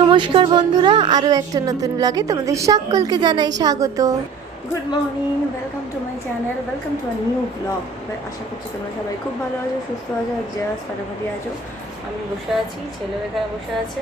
নমস্কার বন্ধুরা, আরও একটা নতুন ব্লগে তোমাদের সকলকে জানাই স্বাগত। Good morning, welcome to my channel, welcome to a new blog. আশা করছি তোমরা সবাই খুব ভালো আছো, সুস্থ আছো, আর জাস্ট ফাটাফাটি আছো। আমি বসে আছি, ছেলেও এখানে বসে আছে,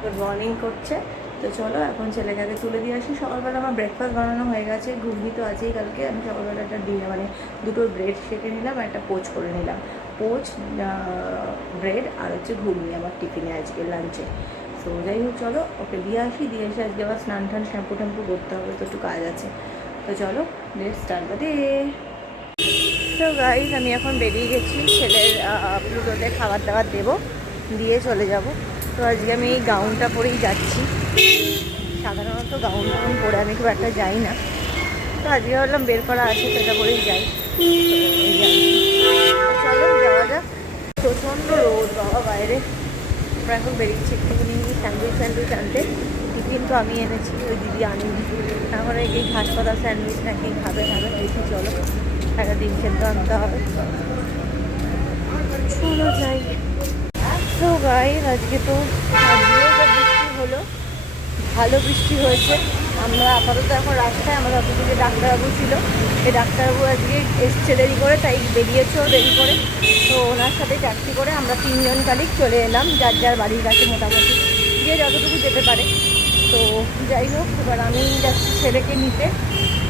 গুড মর্নিং করছে। তো চলো এখন ছেলেকে আগে তুলে দিয়ে আসি। সকালবেলা আমার ব্রেকফাস্ট বানানো হয়ে গেছে, ঘুগনি তো আছেই। কালকে আমি সকালবেলা একটা দুটো ব্রেড সেঁকে নিলাম আর একটা পোচ করে নিলাম। পোচ, ব্রেড আর হচ্ছে ঘুগনি আমার টিফিনে আজকে লাঞ্চে। তো যাই হোক, চলো ওকে দিয়ে এসে আজকে আবার স্নান শ্যাম্পু ট্যাম্পু করতে হবে, তো একটু কাজ আছে। তো চলো লেটস স্টার্ট দ্য ডে। তো গাইজ, আমি এখন বেরিয়ে গেছি, ছেলের প্লুটোতে খাবার দাবার দেবো, দিয়ে চলে যাব। তো আজকে আমি এই গাউনটা পরেই যাচ্ছি। সাধারণত গাউন পরে আমি খুব একটা যাই না, তো আজকে ভাবলাম বের করা আছে, তো এটা পরেই যাই। চলো যাওয়া যাক। প্রচণ্ড রোদ বাবা বাইরে। আমরা এখন বেরিয়েছি একটুখানি স্যান্ডউইচ আনতে। টিফিন তো আমি এনেছি, ওই দিদি আনেনি। এখন এই হাসপাতাল স্যান্ডউইচ নাকি খাবে দেখি, চলো একটা ডিম সেদ্ধ আনতে হবে। চলো যাই। তো গাইস, আজকেও যা বৃষ্টি হলো, ভালো বৃষ্টি হয়েছে। আমরা আপাতত এখন রাস্তায়, আমাদের অফিসে যে ডাক্তারবাবু ছিল, এই ডাক্তারবাবু আজকে এসছে দেরি করে, তাই বেরিয়েছেও দেরি করে। তো ওনার সাথে ট্যাক্সি করে আমরা 3জন কালিক চলে এলাম, যার যার বাড়ির কাছে মোটামুটি, যে যতটুকু যেতে পারে। তো যাই হোক, এবার আমি যাচ্ছি ছেলেকে নিতে।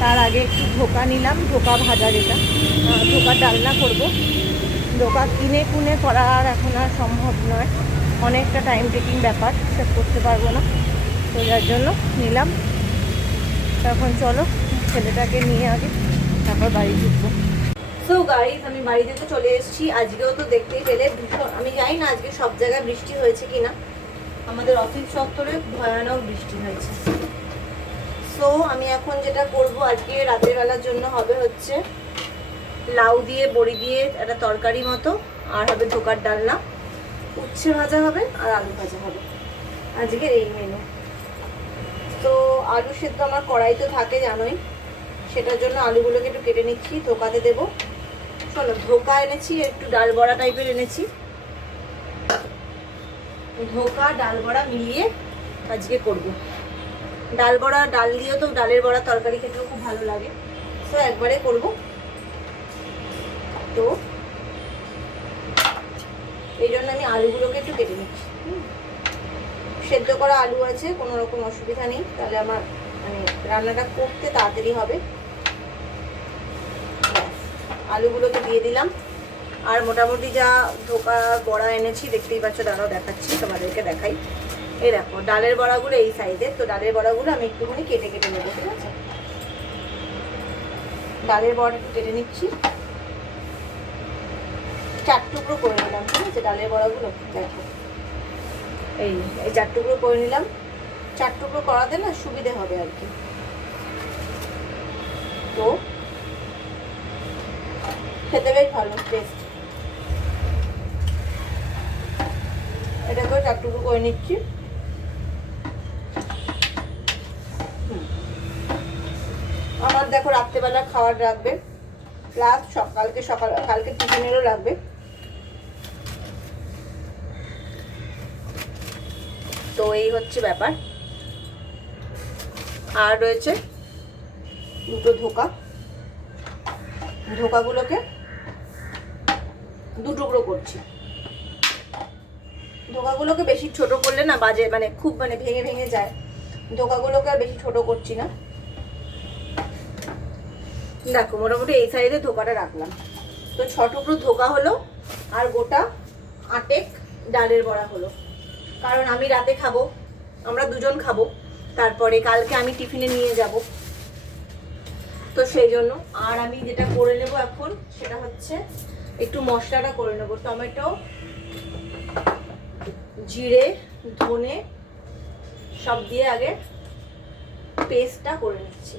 তার আগে একটু ধোকা নিলাম, ধোকা ভাজা, যেটা ধোকা ডালনা করব। ধোকা কিনে কুনে করা আর এখন আর সম্ভব নয়, অনেকটা টাইম টেকিং ব্যাপার, সব করতে পারবো না। তো যার জন্য নিলাম। তখন চলো ছেলেটাকে নিয়ে আগে, তারপর বাড়ি ঢুকবো। সো গাইস, আমি বাড়িতে তো চলে এসেছি। আজকেও তো দেখতেই পেলে ভীষণ, আমি জানি না আজকে সব জায়গায় বৃষ্টি হয়েছে কিনা, আমাদের অফিস চত্বরে ভয়ানক বৃষ্টি হয়েছে। সো আমি এখন যেটা করব আজকে রাতের বেলার জন্য হবে হচ্ছে লাউ দিয়ে বড়ি দিয়ে একটা তরকারি মতো, আর হবে ধোকার ডালনা, উচ্ছে ভাজা হবে আর আলু ভাজা হবে আজকের এই মেনু। তো আলু সেদ্ধ আমার কড়াইতে থাকে জানোই, সেটার জন্য আলুগুলোকে একটু কেটে নিচ্ছি, ধোকাতে দেবো। চলো, ধোকা এনেছি, একটু ডাল বড়া টাইপের এনেছি, ধোকা ডাল বড়া মিলিয়ে আজকে করব। ডাল বড়া, ডাল দিয়েও তো ডালের বড়া তরকারি খেতেও খুব ভালো লাগে, তো একবারে করব। তো এই জন্য আমি আলুগুলোকে একটু কেটে নিচ্ছি। সেদ্ধ করা আলু আছে, কোনো রকম অসুবিধা নেই, তাহলে আমার মানে রান্নাটা করতে তাড়াতাড়ি হবে। আলুগুলোকে দিয়ে দিলাম। আর মোটামুটি যা ধোকা বড়া এনেছি দেখতেই পাচ্ছ, দাঁড়াও দেখাচ্ছি, তোমাদেরকে দেখাই। এই দেখো ডালের বড়াগুলো এই সাইজের। তো ডালের বড়াগুলো আমি একটুখানি কেটে নেবো, ঠিক আছে? ডালের বড়াটা একটু কেটে নিচ্ছি, 4 টুকরো করে নিলাম, ঠিক আছে? ডালের বড়াগুলো দেখো, এই 4 টুকরো করে নিলাম। 4 টুকরো করাতে না সুবিধে হবে আর কি। তো খেতে বেশ ভালো টেস্ট। এটাকেও 4 টুকরো করে নিচ্ছি। আমার দেখো রাত্রেবেলা খাবার রাখবে, প্লাস কালকে টিফিনেরও লাগবে। তো এই হচ্ছে ব্যাপার। আর রয়েছে দুটো ধোকাগুলোকে 2 টুকরো করছি। ধোকাগুলোকে বেশি ছোট করলে না বাজে, মানে খুব ভেঙে ভেঙে যায়। ধোকাগুলোকে আর বেশি ছোট করছি না। দেখো মোটামুটি এই সাইডে ধোকাটা রাখলাম। তো 6 টুকরো ধোকা হলো, আর গোটা 8 ডালের বড়া হলো। কারণ আমি রাতে খাবো, আমরা 2জন খাবো, তারপরে কালকে আমি টিফিনে নিয়ে যাব, তো সেই জন্য। আর আমি যেটা করে নেব এখন, সেটা হচ্ছে একটু মশলাটা করে নেব। টমেটো, জিরে, ধনে সব দিয়ে আগে পেস্টটা করে নিচ্ছি।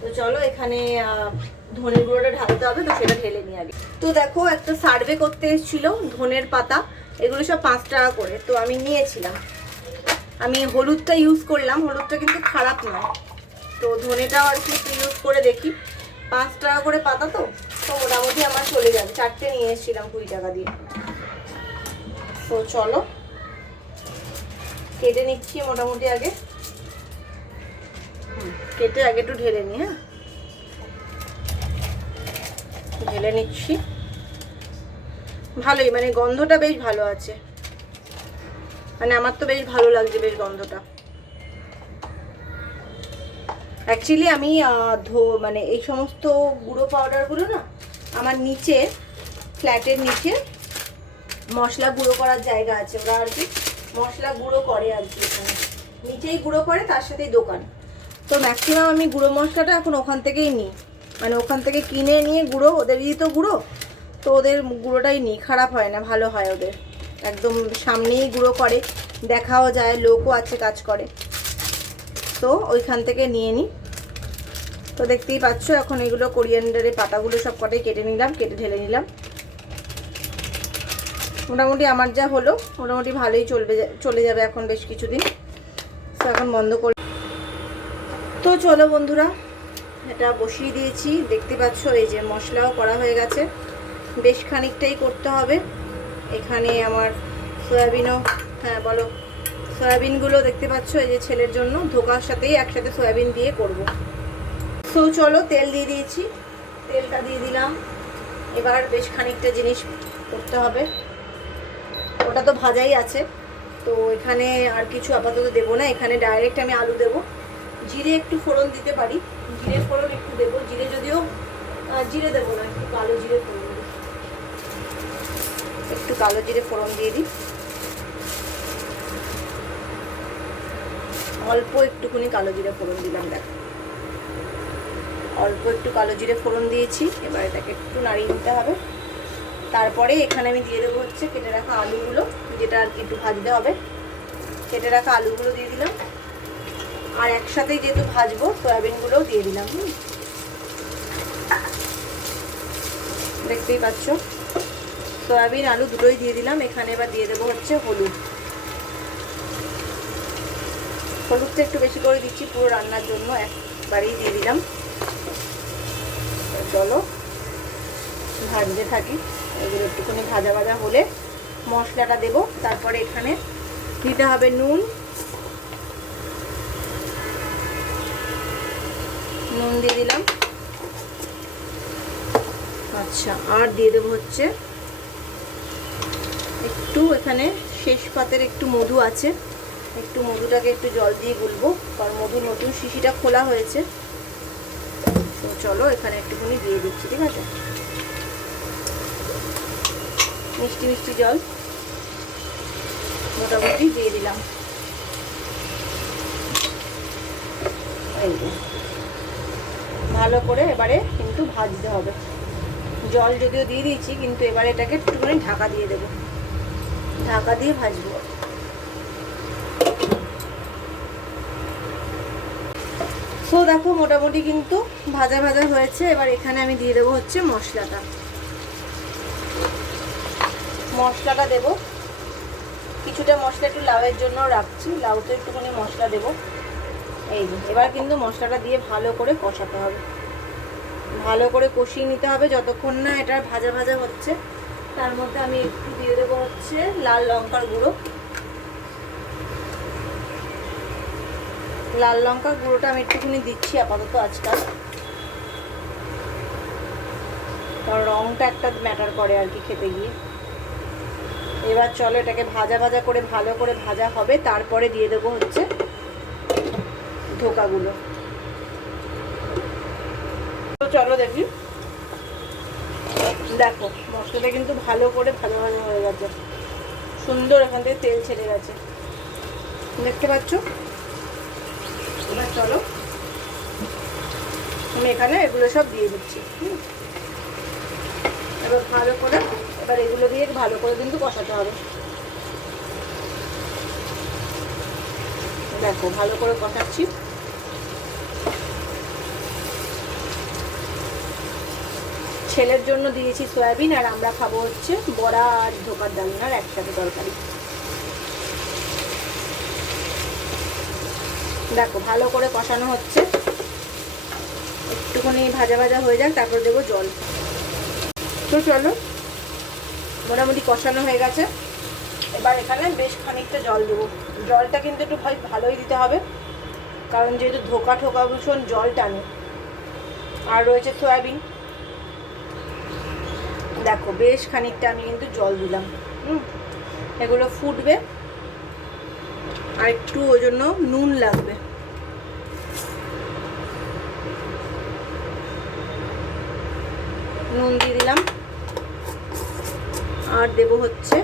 তো চলো, এখানে ধনের গুঁড়োটা ঢালতে হবে, তো সেটা ঢেলে নিই আগে। তো দেখো, একটা সার্ভে করতে এসেছিল ধনের পাতা, এগুলো সব 5 টাকা করে, তো আমি নিয়েছিলাম। আমি হলুদটা ইউজ করলাম, হলুদটা কিন্তু খারাপ নয়। তো ধনেটাও আর কি একটু ইউজ করে দেখি। 5 টাকা করে পাতা, তো মোটামুটি আমার চলে যাবে। 4টে নিয়ে এসেছিলাম 20 টাকা দিয়ে। তো চলো কেটে নিচ্ছি মোটামুটি আগে, কেটে আগে একটু ঢেলে নিই। হ্যাঁ, ঢেলে নিচ্ছি। ভালোই, মানে গন্ধটা বেশ ভালো আছে, মানে আমার তো বেশ ভালো লাগছে বেশ গন্ধটা। অ্যাকচুয়ালি আমি মানে এই সমস্ত গুঁড়ো পাউডারগুলো না আমার নিচে, ফ্ল্যাটের নিচে মশলা গুঁড়ো করার জায়গা আছে, ওরা আর কি মশলা গুঁড়ো করে আর কি, এখানে নিচেই গুঁড়ো করে, তার সাথেই দোকান। তো ম্যাক্সিমাম আমি গুঁড়ো মশলাটা এখন ওখান থেকেই নিই, মানে ওখান থেকে কিনে নিয়ে গুঁড়ো, ওদেরই তো গুঁড়ো, তো ওদের গুঁড়োটাই নিই, খারাপ হয় না, ভালো হয় ওদের, একদম সামনেই গুঁড়ো করে, দেখাও যায়, লোকও আছে কাজ করে, তো ওইখান থেকে নিয়ে নিই। তো দেখতেই পাচ্ছ এখন এগুলো কোরিয়ান্ডারের পাতাগুলো সব কটাই কেটে নিলাম, কেটে ঢেলে নিলাম। মোটামুটি আমার যা হলো মোটামুটি ভালোই চলে যাবে এখন বেশ কিছুদিন। তো এখন বন্ধ করি। তো চলো বন্ধুরা, এটা বসিয়ে দিয়েছি, দেখতে পাচ্ছ এই যে মশলাও করা হয়ে গেছে, বেশ খানিকটাই করতে হবে। এখানে আমার সয়াবিনও, হ্যাঁ বলো, সয়াবিনগুলো দেখতে পাচ্ছ এই যে ছেলের জন্য ধোকার সাথেই একসাথে সয়াবিন দিয়ে করব। তো চলো তেল দিয়ে দিয়েছি, তেলটা দিয়ে দিলাম। এবার বেশ খানিকটা জিনিস করতে হবে, ওটা তো ভাজাই আছে, তো এখানে আর কিছু আপাতত দেবো না, এখানে ডাইরেক্ট আমি আলু দেবো। জিরে একটু ফোড়ন দিতে পারি, জিরে ফোড়ন একটু দেবো, জিরে যদিও জিরে দেবো না, একটু কালো জিরে ফোড়ন দেবো, একটু কালো জিরে ফোড়ন দিয়ে দিই, অল্প একটুখানি কালো জিরে ফোড়ন দিলাম। দেখো অল্প একটু কালো জিরে ফোড়ন দিয়েছি, এবার এটাকে একটু নাড়িয়ে নিতে হবে। তারপরে এখানে আমি দিয়ে দেবো হচ্ছে কেটে রাখা আলুগুলো, যেটা আর কি একটু ভাজতে হবে, কেটে রাখা আলুগুলো দিয়ে দিলাম, আর একসাথেই যেহেতু ভাজবো সয়াবিনগুলোও দিয়ে দিলাম। দেখতেই পাচ্ছ সয়াবিন আলু দুটোই দিয়ে দিলাম। এখানে এবার দিয়ে দেবো হচ্ছে হলুদ, হলুদটা একটু বেশি করে দিচ্ছি পুরো রান্নার জন্য, একবারেই দিয়ে দিলাম। চলো ভাজতে থাকি, এগুলো একটুখানি ভাজা ভাজা হলে মশলাটা দেব। তারপরে এখানে দিতে হবে নুন, নুন দিয়ে দিলাম। আচ্ছা, আর দিয়ে দেবো হচ্ছে একটু, এখানে শেষ পাতের একটু মধু আছে, একটু মধুটাকে একটু জল দিয়ে গুলবো, কারণ মধুর নতুন শিশিটা খোলা হয়েছে। তো চলো এখানে একটুখানি দিয়ে দিচ্ছি, ঠিক আছে, মিষ্টি মিষ্টি জল মোটামুটি দিয়ে দিলাম। ভালো করে এবারে কিন্তু ভাজতে হবে, জল যদিও দিয়ে দিয়েছি কিন্তু এবারে এটাকে একটুখানি ঢাকা দিয়ে দেবো, ঢাকা দিয়ে ভাজবো। তো দেখো মোটামুটি কিন্তু ভাজা ভাজা হয়েছে। এবার এখানে আমি দিয়ে দেবো হচ্ছে মশলাটা দেবো। কিছুটা মশলা একটু লাউয়ের জন্য রাখছি, লাউতে একটুখানি মশলা দেবো। এই যে এবার কিন্তু মশলাটা দিয়ে ভালো করে কষাতে হবে, ভালো করে কষিয়ে নিতে হবে যতক্ষণ না এটা ভাজা ভাজা হচ্ছে। তার মধ্যে আমি একটু দিয়ে দেবো হচ্ছে লাল লঙ্কার গুঁড়ো, লাল লঙ্কার গুঁড়োটা আমি একটুখানি দিচ্ছি আপাতত আজকাল, কারণ রঙটা একটা ম্যাটার করে আর কি খেতে গিয়ে। এবার চলো এটাকে ভাজা ভাজা করে ভালো করে ভাজা হবে, তারপরে দিয়ে দেবো হচ্ছে ধোকাগুলো। চলো দেখি, দেখো মশলাটা কিন্তু ভালো করে ভাজা ভাজা হয়ে গেছে, সুন্দর এখান থেকে তেল ছেড়ে গেছে, দেখতে পাচ্ছ। এবার চলো আমি এখানে এগুলো সব দিয়ে দিচ্ছি। এবার ভালো করে, এবার এগুলো দিয়ে ভালো করে কিন্তু কষাতে হবে। দেখো ভালো করে কষাচ্ছি। ছেলের জন্য দিয়েছি সয়াবিন, আর আমরা খাবো হচ্ছে বড়া আর ধোকার ডালনার একসাথে তরকারি। দেখো ভালো করে কষানো হচ্ছে, একটুখানি ভাজা ভাজা হয়ে যাক, তারপর দেবো জল। তো চলো মোটামুটি কষানো হয়ে গেছে, এবার এখানে বেশ খানিকটা জল দেবো। জলটা কিন্তু একটু ভালোই দিতে হবে, কারণ যেহেতু ধোকা ঠোকা ভীষণ জল টানে। আর রয়েছে সয়াবিন, দেখো বেশ খানিকটা আমি কিন্তু জল দিলাম। এগুলো ফুটবে, আর একটু ওই জন্য নুন লাগবে। নুন দিয়ে দিলাম, আর দেবো হচ্ছে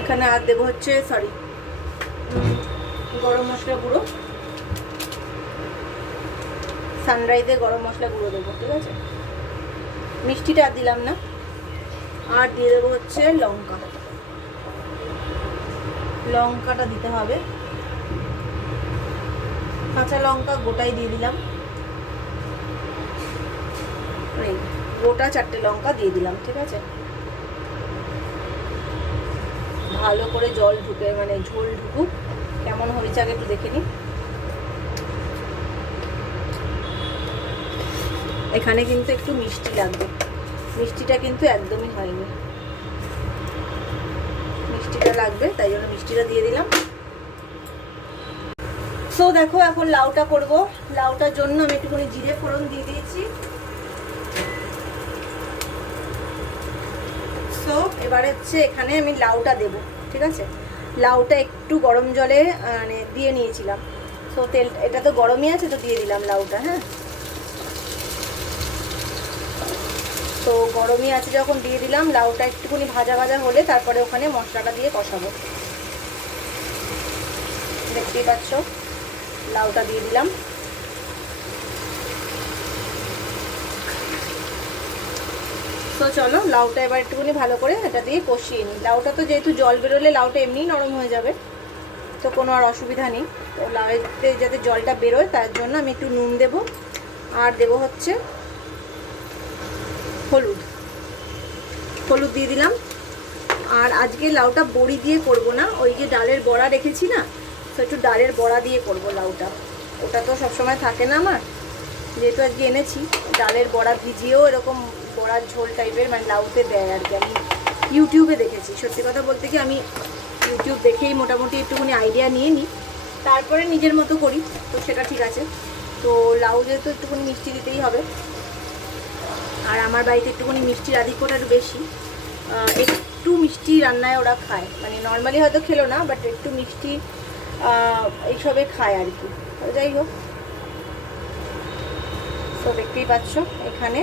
এখানে, আর দেবো হচ্ছে গরম মশলা গুঁড়ো, সানরাইজের গরম মশলা গুঁড়ো দেবো, ঠিক আছে। মিষ্টিটা আর দিলাম না। আর দিয়ে দেবো হচ্ছে লঙ্কা, লঙ্কাটা দিতে হবে, কাঁচা লঙ্কা গোটাই দিয়ে দিলাম, গোটা 4টে লঙ্কা দিয়ে দিলাম, ঠিক আছে। ভালো করে জল ঢুকে, মানে ঝোল ঢুকুক, কেমন হয়েছে আগে একটু দেখে নিই। এখানে কিন্তু একটু মিষ্টি লাগবে, মিষ্টিটা কিন্তু একদমই হয়নি, মিষ্টিটা লাগবে, তাই জন্য মিষ্টিটা দিয়ে দিলাম। সো দেখো এখন লাউটা করব। লাউটার জন্য আমি একটুখানি জিরে ফোড়ন দিয়ে দিয়েছি। সো এবার হচ্ছে এখানে আমি লাউটা দেব, ঠিক আছে। লাউটা একটু গরম জলে মানে দিয়ে নিয়েছিলাম। সো তেল এটা তো গরমই আছে, তো দিয়ে দিলাম লাউটা। হ্যাঁ, তো গরমই আছে যখন দিয়ে দিলাম। লাউটা একটুখানি ভাজা ভাজা হলে তারপরে ওখানে মশলাটা দিয়ে কষাবো। দেখতেই পাচ্ছ লাউটা দিয়ে দিলাম। তো চলো লাউটা এবার একটুখানি ভালো করে এটা দিয়ে কষিয়ে নিই। লাউটা তো যেহেতু জল বেরোলে লাউটা এমনিই নরম হয়ে যাবে, তো কোনো আর অসুবিধা নেই। তো লাউতে যাতে জলটা বেরোয় তার জন্য আমি একটু নুন দেব, আর দেব হচ্ছে হলুদ। হলুদ দিয়ে দিলাম। আর আজকে লাউটা বড়ি দিয়ে করব না, ওই যে ডালের বড়া রেখেছি না, তো একটু ডালের বড়া দিয়ে করব লাউটা। ওটা তো সবসময় থাকে না আমার, যেহেতু আজকে এনেছি। ডালের বড়া ভিজিয়েও এরকম বড়ার ঝোল টাইপের মানে লাউতে দেয় আর কি। আমি ইউটিউবে দেখেছি, সত্যি কথা বলতে কি আমি ইউটিউব দেখেই মোটামুটি একটুখানি আইডিয়া নিয়ে নিই, তারপরে নিজের মতো করি, তো সেটা ঠিক আছে। তো লাউ যেহেতু একটুখানি মিষ্টি দিতেই হবে, আর আমার বাড়িতে একটুখানি মিষ্টির আধিক্যটা একটু বেশি। একটু মিষ্টি রান্নায় ওরা খায়, মানে নর্মালি হয়তো খেলো না, বাট একটু মিষ্টি এইসবে খায় আর কি। যাই হোক, তো দেখতেই পাচ্ছ এখানে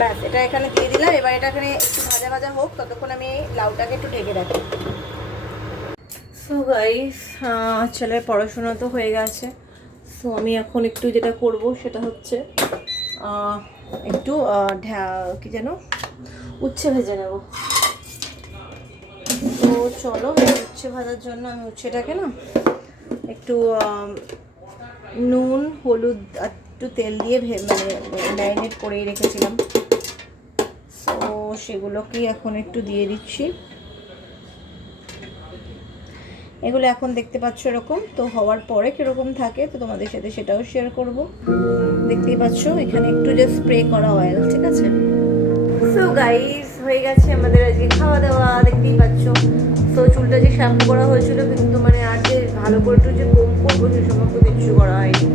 ব্যাস এটা এখানে দিয়ে দিলাম। এবার এটা এখানে একটু ভাজা ভাজা হোক, ততক্ষণ আমি লাউটাকে একটু ঢেকে রাখি। সো গাইস, ছেলের পড়াশোনা তো হয়ে গেছে। সো আমি এখন একটু যেটা করব সেটা হচ্ছে একটু কি যেন উচ্ছে ভেজে নেব। তো চলো উচ্ছে ভাজার জন্য আমি উচ্ছেটাকে না একটু নুন হলুদ আর একটু তেল দিয়ে মানে ম্যারিনেট করেই রেখেছিলাম। তো সেগুলোকেই এখন একটু দিয়ে দিচ্ছি। এগুলো এখন দেখতে পাচ্ছ এরকম, তো হওয়ার পরে কীরকম থাকে তো তোমাদের সাথে সেটাও শেয়ার করব। দেখতেই পাচ্ছ এখানে একটু যে স্প্রে করা অয়েল, ঠিক আছে। সো গাইস, হয়ে গেছে আমাদের আজকে খাওয়া দাওয়া, দেখতেই পাচ্ছ। তো চুলটা যে শ্যাম্পু করা হয়েছিল, কিন্তু মানে আর যে ভালো করে একটু যে কম করবো সে সমস্ত কিছু করা হয়নি।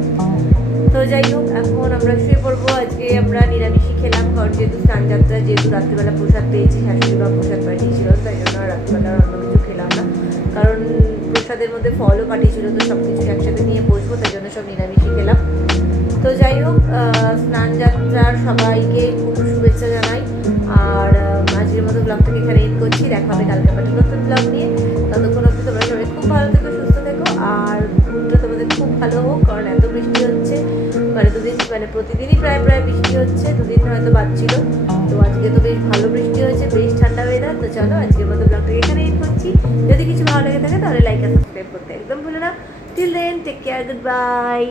তো যাই হোক, এখন আমরা শুয়ে পড়বো। আজকে আমরা নিরামিষই খেলাম, কারণ যেহেতু স্নানযাত্রা, যেহেতু রাত্রিবেলা প্রসাদ পেয়েছি, শাশুড়ি বা প্রসাদ পাঠিয়েছিল, তাই জন্য রাত্রিবেলা অন্য কিছু খেলাম না। কারণ প্রসাদের মধ্যে ফলও পাঠিয়েছিল, তো সব কিছু একসাথে নিয়ে বসবো, তাই জন্য সব নিরামিষই খেলাম। তো যাই হোক, স্নানযাত্রার সবাইকে খুব শুভেচ্ছা জানাই। আর আজকের মতো ব্লগটাকে এখানে এন্ড করছি। দেখা হবে কালকে আবার নতুন ব্লগ নিয়ে। ততক্ষণ অবধি তোমরা সবাই খুব ভালো থেকো, সুস্থ থেকো, আর ঘুমটা তোমাদের খুব ভালো হোক। কারণ এত বৃষ্টি হচ্ছে, মানে দুদিন মানে প্রতিদিনই প্রায় বৃষ্টি হচ্ছে, দুদিন হয়তো বাদ ছিল। তো আজকে তো বেশ ভালো বৃষ্টি হয়েছে, বেশ ঠান্ডা ওয়েদার। তো চলো আজকের মতো ব্লগটাকে এখানে এন্ড করছি। যদি কিছু ভালো লেগে থাকে তাহলে লাইক আর সাবস্ক্রাইব করতে একদম ভুলো না। Till then, take care, good bye.